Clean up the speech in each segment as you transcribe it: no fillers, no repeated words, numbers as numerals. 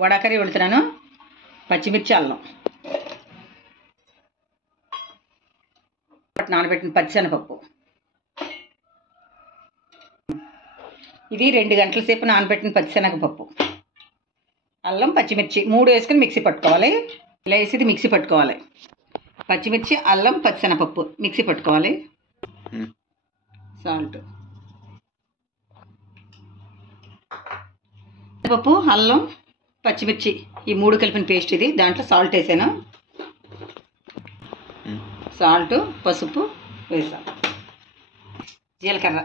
Vada curry వండుతున్నాను. పచ్చిమిర్చి, అల్లం, నానబెట్టిన పచ్చిశనగపప్పు, ఇది 2 గంటల సేపు నానబెట్టిన పచ్చిశనగపప్పు, అల్లం, పచ్చిమిర్చి 3 వేసుకుని మిక్సీ పట్టుకోవాలి. ఇలా వేసి ఇది మిక్సీ పట్టుకోవాలి. పచ్చిమిర్చి, అల్లం, పచ్చిశనగపప్పు మిక్సీ పట్టుకోవాలి. సాల్ట్, పప్పు, అల్లం, పచ్చిమిర్చి ఈ 3 కలిపిన పేస్ట్ ఇది. దాంట్లో సాల్ట్ వేసాను. సాల్ట్, పసుపు వేసాను. జీలకర్ర,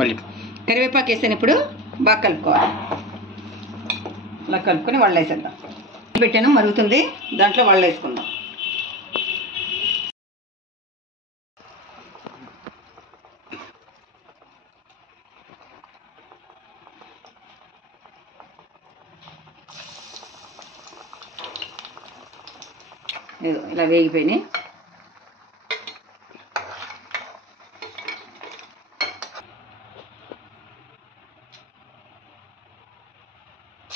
మళ్ళీ కరివేపాకు వేసాను. ఇప్పుడు బాగా కలుపుకోవాలి. ఇలా కలుపుకొని వాళ్ళు వేసేద్దాం. పెట్టాను, మరుగుతుంది. దాంట్లో వాళ్ళు వేసుకుందాం. ఇలా వేగిపోయినాయి.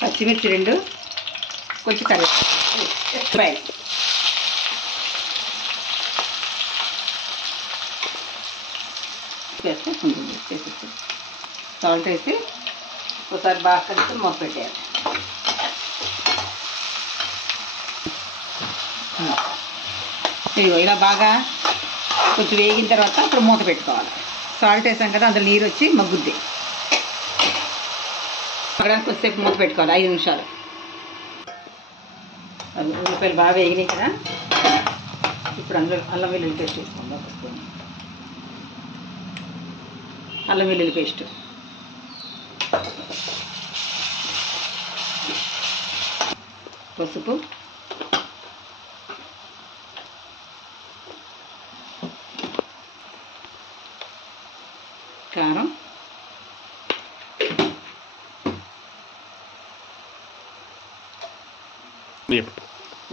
పచ్చిమిర్చి 2, కొంచెం కరివేపాకు, వేస్తే వేసేసి సాల్ట్ వేసి ఒకసారి బాగా కలిసి మూత పెట్టేయాలి. ఇలా బాగా కొంచెం వేగిన తర్వాత అప్పుడు మూత పెట్టుకోవాలి. సాల్ట్ వేసాం కదా, అందులో నీరు వచ్చి మగ్గుద్ది. మగ్గడానికి కొద్దిసేపు మూత పెట్టుకోవాలి, 5 నిమిషాలు. ఉల్లిపాయలు బాగా వేగినాయి కదా, ఇప్పుడు అందులో అల్లం వెల్లుల్లి పేస్ట్ వేసుకుందాం. ఒక స్పూన్ అల్లం వెల్లుల్లి పేస్ట్, పసుపు, కారం,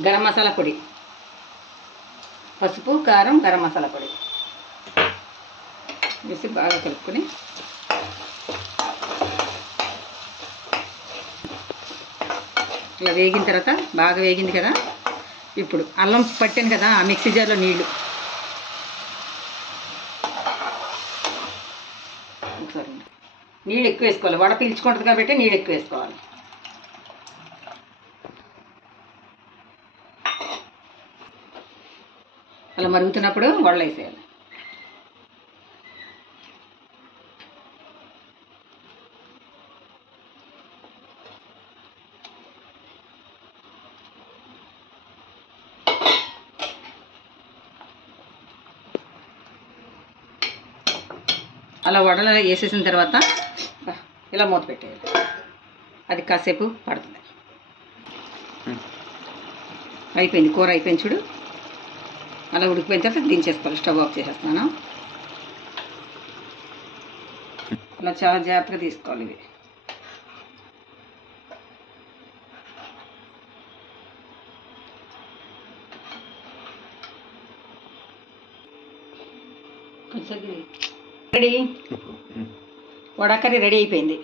గరం మసాలా పొడి, పసుపు, కారం, గరం మసాలా పొడి వేసి బాగా కలుపుకొని ఇలా వేగిన తర్వాత బాగా వేగింది కదా, ఇప్పుడు అల్లం పట్టాను కదా ఆ మిక్సీ జార్లో నీళ్ళు ఎక్కువ వేసుకోవాలి. వడ పీల్చుకుంటుంది కాబట్టి నీళ్ళు ఎక్కువ వేసుకోవాలి. అలా మరుగుతున్నప్పుడు వడలు వేసేయాలి. అలా వడలు వేసేసిన తర్వాత ఇలా మూత పెట్టేయాలి. అది కాసేపు పడుతుంది. అయిపోయింది, కూర అయిపోయింది చూడు. అలా ఉడికిపోయిన తర్వాత దించేసుకోవాలి. స్టవ్ ఆఫ్ చేసేస్తాను. ఇలా చాలా జాగ్రత్తగా తీసుకోవాలి ఇవి. రెడీ, వడ కర్రీ రెడీ అయిపోయింది.